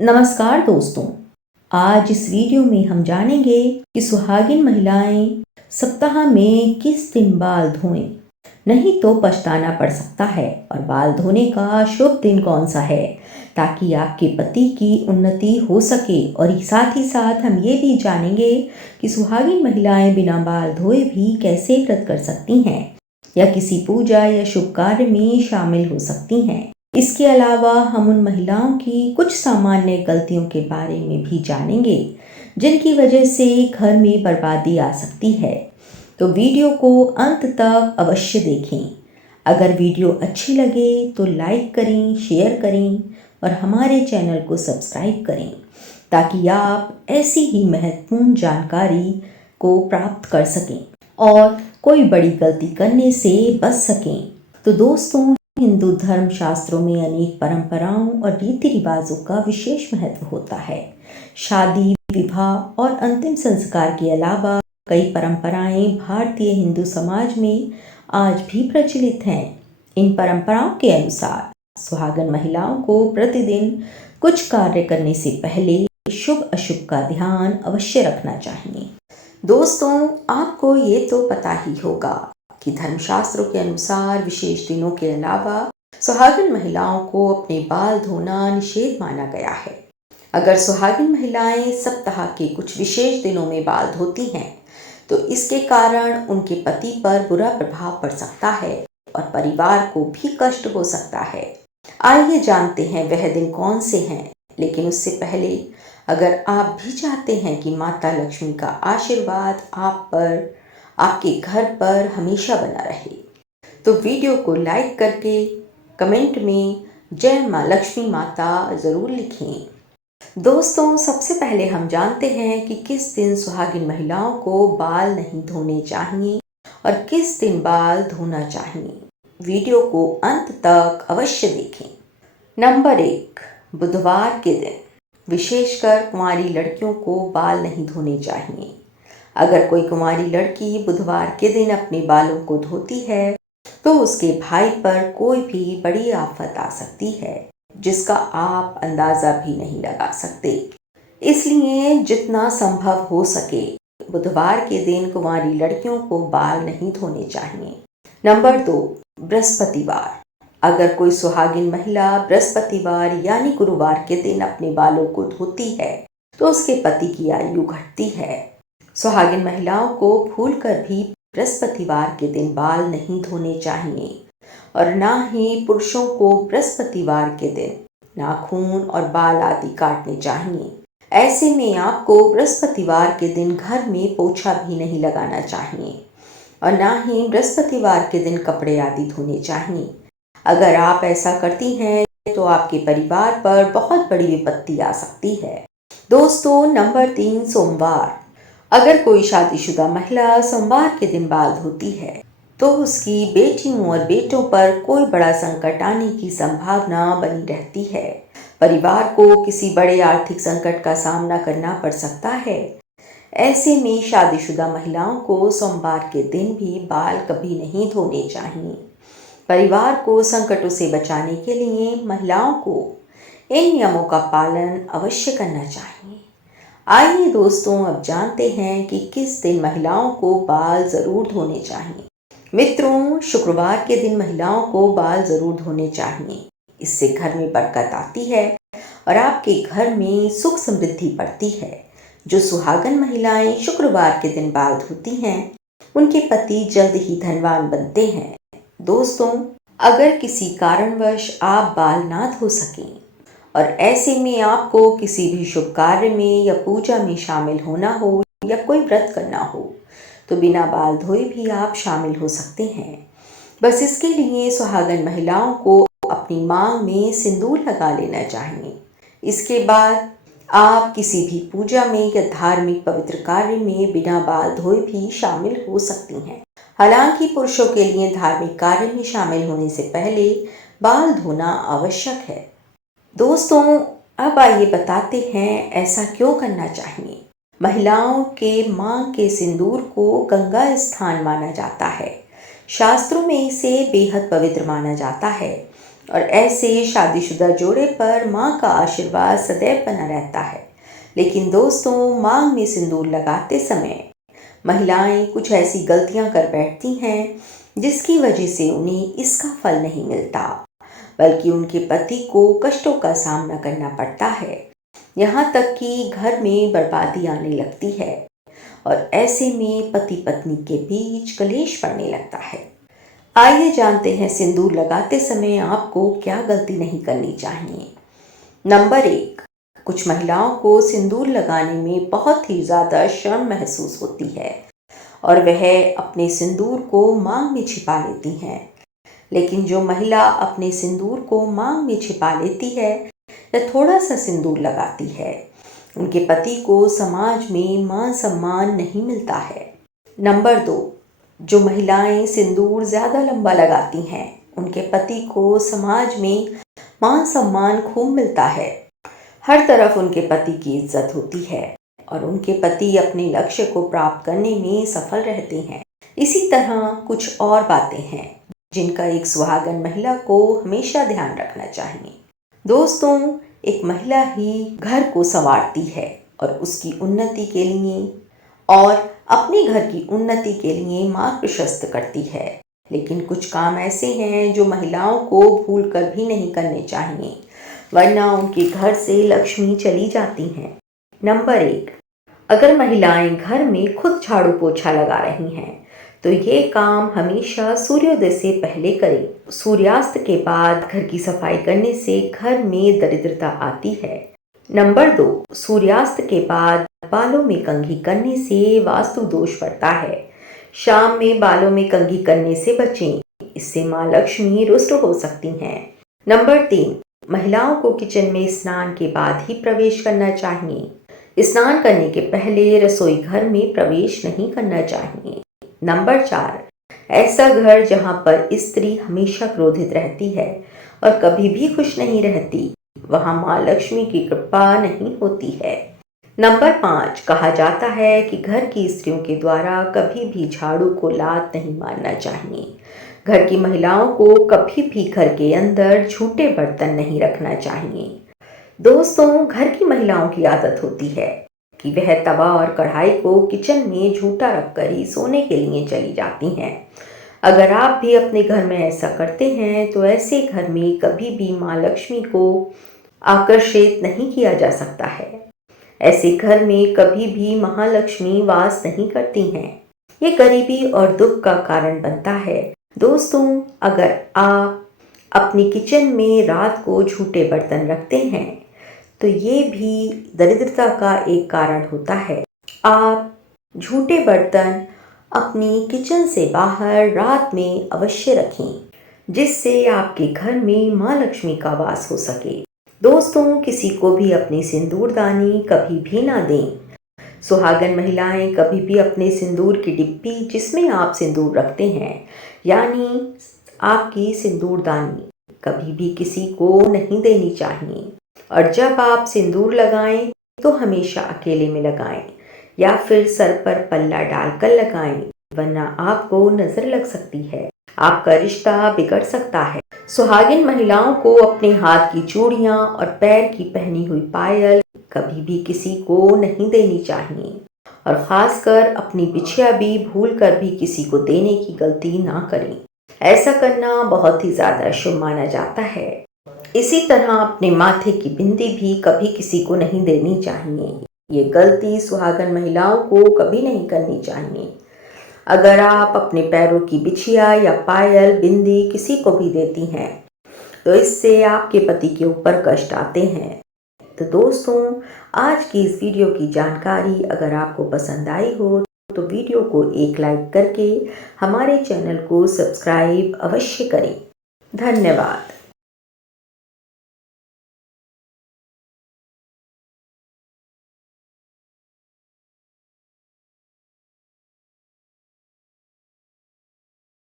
नमस्कार दोस्तों। आज इस वीडियो में हम जानेंगे कि सुहागिन महिलाएं सप्ताह में किस दिन बाल धोएं, नहीं तो पछताना पड़ सकता है। और बाल धोने का शुभ दिन कौन सा है, ताकि आपके पति की उन्नति हो सके। और साथ ही साथ हम ये भी जानेंगे कि सुहागिन महिलाएं बिना बाल धोए भी कैसे व्रत कर सकती हैं या किसी पूजा या शुभ कार्य में शामिल हो सकती हैं। इसके अलावा हम उन महिलाओं की कुछ सामान्य गलतियों के बारे में भी जानेंगे जिनकी वजह से घर में बर्बादी आ सकती है। तो वीडियो को अंत तक अवश्य देखें। अगर वीडियो अच्छी लगे तो लाइक करें, शेयर करें और हमारे चैनल को सब्सक्राइब करें, ताकि आप ऐसी ही महत्वपूर्ण जानकारी को प्राप्त कर सकें और कोई बड़ी गलती करने से बच सकें। तो दोस्तों, हिंदू धर्म शास्त्रों में अनेक परंपराओं और रीति रिवाजों का विशेष महत्व होता है। शादी, विवाह और अंतिम संस्कार के अलावा कई परंपराएं भारतीय हिंदू समाज में आज भी प्रचलित हैं। इन परंपराओं के अनुसार सुहागन महिलाओं को प्रतिदिन कुछ कार्य करने से पहले शुभ अशुभ का ध्यान अवश्य रखना चाहिए। दोस्तों, आपको ये तो पता ही होगा कि धर्मशास्त्रों के अनुसार विशेष दिनों के अलावा सुहागिन महिलाओं को अपने बाल धोना निषेध माना गया है। अगर सुहागिन महिलाएं सप्ताह के कुछ विशेष दिनों में बाल धोती हैं, तो इसके कारण उनके पति पर बुरा प्रभाव पड़ सकता है और परिवार को भी कष्ट हो सकता है। आइए जानते हैं वह दिन कौन से हैं। लेकिन उससे पहले, अगर आप भी चाहते हैं कि माता लक्ष्मी का आशीर्वाद आप पर, आपके घर पर हमेशा बना रहे, तो वीडियो को लाइक करके कमेंट में जय माँ लक्ष्मी माता ज़रूर लिखें। दोस्तों, सबसे पहले हम जानते हैं कि किस दिन सुहागिन महिलाओं को बाल नहीं धोने चाहिए और किस दिन बाल धोना चाहिए। वीडियो को अंत तक अवश्य देखें। नंबर 1, बुधवार के दिन। विशेषकर कुंवारी लड़कियों को बाल नहीं धोने चाहिए। अगर कोई कुंवारी लड़की बुधवार के दिन अपने बालों को धोती है, तो उसके भाई पर कोई भी बड़ी आफत आ सकती है, जिसका आप अंदाजा भी नहीं लगा सकते। इसलिए जितना संभव हो सके बुधवार के दिन कुंवारी लड़कियों को बाल नहीं धोने चाहिए। नंबर 2, बृहस्पतिवार। अगर कोई सुहागिन महिला बृहस्पतिवार यानी गुरुवार के दिन अपने बालों को धोती है, तो उसके पति की आयु घटती है। सुहागिन महिलाओं को भूलकर भी बृहस्पतिवार के दिन बाल नहीं धोने चाहिए और ना ही पुरुषों को बृहस्पतिवार के दिन नाखून और बाल आदि काटने चाहिए। ऐसे में आपको बृहस्पतिवार के दिन घर में पोछा भी नहीं लगाना चाहिए और ना ही बृहस्पतिवार के दिन कपड़े आदि धोने चाहिए। अगर आप ऐसा करती हैं तो आपके परिवार पर बहुत बड़ी विपत्ति आ सकती है। दोस्तों, नंबर 3, सोमवार। अगर कोई शादीशुदा महिला सोमवार के दिन बाल धोती है, तो उसकी बेटियों और बेटों पर कोई बड़ा संकट आने की संभावना बनी रहती है। परिवार को किसी बड़े आर्थिक संकट का सामना करना पड़ सकता है। ऐसे में शादीशुदा महिलाओं को सोमवार के दिन भी बाल कभी नहीं धोने चाहिए। परिवार को संकटों से बचाने के लिए महिलाओं को इन नियमों का पालन अवश्य करना चाहिए। आइए दोस्तों, अब जानते हैं कि किस दिन महिलाओं को बाल ज़रूर धोने चाहिए। मित्रों, शुक्रवार के दिन महिलाओं को बाल ज़रूर धोने चाहिए। इससे घर में बरकत आती है और आपके घर में सुख समृद्धि बढ़ती है। जो सुहागन महिलाएं शुक्रवार के दिन बाल धोती हैं, उनके पति जल्द ही धनवान बनते हैं। दोस्तों, अगर किसी कारणवश आप बाल ना धो सकें और ऐसे में आपको किसी भी शुभ कार्य में या पूजा में शामिल होना हो या कोई व्रत करना हो, तो बिना बाल धोए भी आप शामिल हो सकते हैं। बस इसके लिए सुहागन महिलाओं को अपनी मांग में सिंदूर लगा लेना चाहिए। इसके बाद आप किसी भी पूजा में या धार्मिक पवित्र कार्य में बिना बाल धोए भी शामिल हो सकती हैं। हालांकि पुरुषों के लिए धार्मिक कार्य में शामिल होने से पहले बाल धोना आवश्यक है। दोस्तों, अब आइए बताते हैं ऐसा क्यों करना चाहिए। महिलाओं के मांग के सिंदूर को गंगा स्थान माना जाता है। शास्त्रों में इसे बेहद पवित्र माना जाता है और ऐसे शादीशुदा जोड़े पर माँ का आशीर्वाद सदैव बना रहता है। लेकिन दोस्तों, मांग में सिंदूर लगाते समय महिलाएं कुछ ऐसी गलतियां कर बैठती हैं जिसकी वजह से उन्हें इसका फल नहीं मिलता, बल्कि उनके पति को कष्टों का सामना करना पड़ता है। यहाँ तक कि घर में बर्बादी आने लगती है और ऐसे में पति पत्नी के बीच कलेश पड़ने लगता है। आइए जानते हैं सिंदूर लगाते समय आपको क्या गलती नहीं करनी चाहिए। नंबर 1, कुछ महिलाओं को सिंदूर लगाने में बहुत ही ज़्यादा शर्म महसूस होती है और वह अपने सिंदूर को मांग में छिपा लेती हैं। लेकिन जो महिला अपने सिंदूर को मांग में छिपा लेती है या थोड़ा सा सिंदूर लगाती है, उनके पति को समाज में मान सम्मान नहीं मिलता है। नंबर 2, जो महिलाएं सिंदूर ज़्यादा लंबा लगाती हैं, उनके पति को समाज में मान सम्मान खूब मिलता है। हर तरफ उनके पति की इज्जत होती है और उनके पति अपने लक्ष्य को प्राप्त करने में सफल रहते हैं। इसी तरह कुछ और बातें हैं जिनका एक सुहागन महिला को हमेशा ध्यान रखना चाहिए। दोस्तों, एक महिला ही घर को संवारती है और उसकी उन्नति के लिए और अपने घर की उन्नति के लिए मार्ग प्रशस्त करती है। लेकिन कुछ काम ऐसे हैं जो महिलाओं को भूल कर भी नहीं करने चाहिए, वरना उनके घर से लक्ष्मी चली जाती हैं। नंबर 1, अगर महिलाएं घर में खुद झाड़ू पोछा लगा रही हैं तो ये काम हमेशा सूर्योदय से पहले करें। सूर्यास्त के बाद घर की सफाई करने से घर में दरिद्रता आती है। नंबर 2, सूर्यास्त के बाद बालों में कंघी करने से वास्तु दोष पड़ता है। शाम में बालों में कंघी करने से बचें, इससे माँ लक्ष्मी रुष्ट हो सकती हैं। नंबर 3, महिलाओं को किचन में स्नान के बाद ही प्रवेश करना चाहिए। स्नान करने के पहले रसोई घर में प्रवेश नहीं करना चाहिए। नंबर 4, ऐसा घर जहां पर स्त्री हमेशा क्रोधित रहती है और कभी भी खुश नहीं रहती, वहां माँ लक्ष्मी की कृपा नहीं होती है। नंबर 5, कहा जाता है कि घर की स्त्रियों के द्वारा कभी भी झाड़ू को लात नहीं मारना चाहिए। घर की महिलाओं को कभी भी घर के अंदर झूठे बर्तन नहीं रखना चाहिए। दोस्तों, घर की महिलाओं की आदत होती है कि वह तवा और कढ़ाई को किचन में झूठा रखकर ही सोने के लिए चली जाती हैं। अगर आप भी अपने घर में ऐसा करते हैं तो ऐसे घर में कभी भी माँ लक्ष्मी को आकर्षित नहीं किया जा सकता है। ऐसे घर में कभी भी महालक्ष्मी वास नहीं करती हैं। ये गरीबी और दुख का कारण बनता है। दोस्तों, अगर आप अपनी किचन में रात को झूठे बर्तन रखते हैं तो ये भी दरिद्रता का एक कारण होता है। आप झूठे बर्तन अपनी किचन से बाहर रात में अवश्य रखें, जिससे आपके घर में माँ लक्ष्मी का वास हो सके। दोस्तों, किसी को भी अपनी सिंदूरदानी कभी भी ना दें। सुहागन महिलाएं कभी भी अपने सिंदूर की डिब्बी जिसमें आप सिंदूर रखते हैं, यानी आपकी सिंदूरदानी, कभी भी किसी को नहीं देनी चाहिए। और जब आप सिंदूर लगाएं तो हमेशा अकेले में लगाएं या फिर सर पर पल्ला डालकर लगाएं, वरना आपको नजर लग सकती है, आपका रिश्ता बिगड़ सकता है। सुहागिन महिलाओं को अपने हाथ की चूड़ियां और पैर की पहनी हुई पायल कभी भी किसी को नहीं देनी चाहिए और खासकर अपनी बिछिया भी भूल कर भी किसी को देने की गलती ना करें। ऐसा करना बहुत ही ज़्यादा शुभ माना जाता है। इसी तरह अपने माथे की बिंदी भी कभी किसी को नहीं देनी चाहिए। ये गलती सुहागन महिलाओं को कभी नहीं करनी चाहिए। अगर आप अपने पैरों की बिछिया या पायल बिंदी किसी को भी देती हैं तो इससे आपके पति के ऊपर कष्ट आते हैं। तो दोस्तों, आज की इस वीडियो की जानकारी अगर आपको पसंद आई हो तो वीडियो को एक लाइक करके हमारे चैनल को सब्सक्राइब अवश्य करें। धन्यवाद।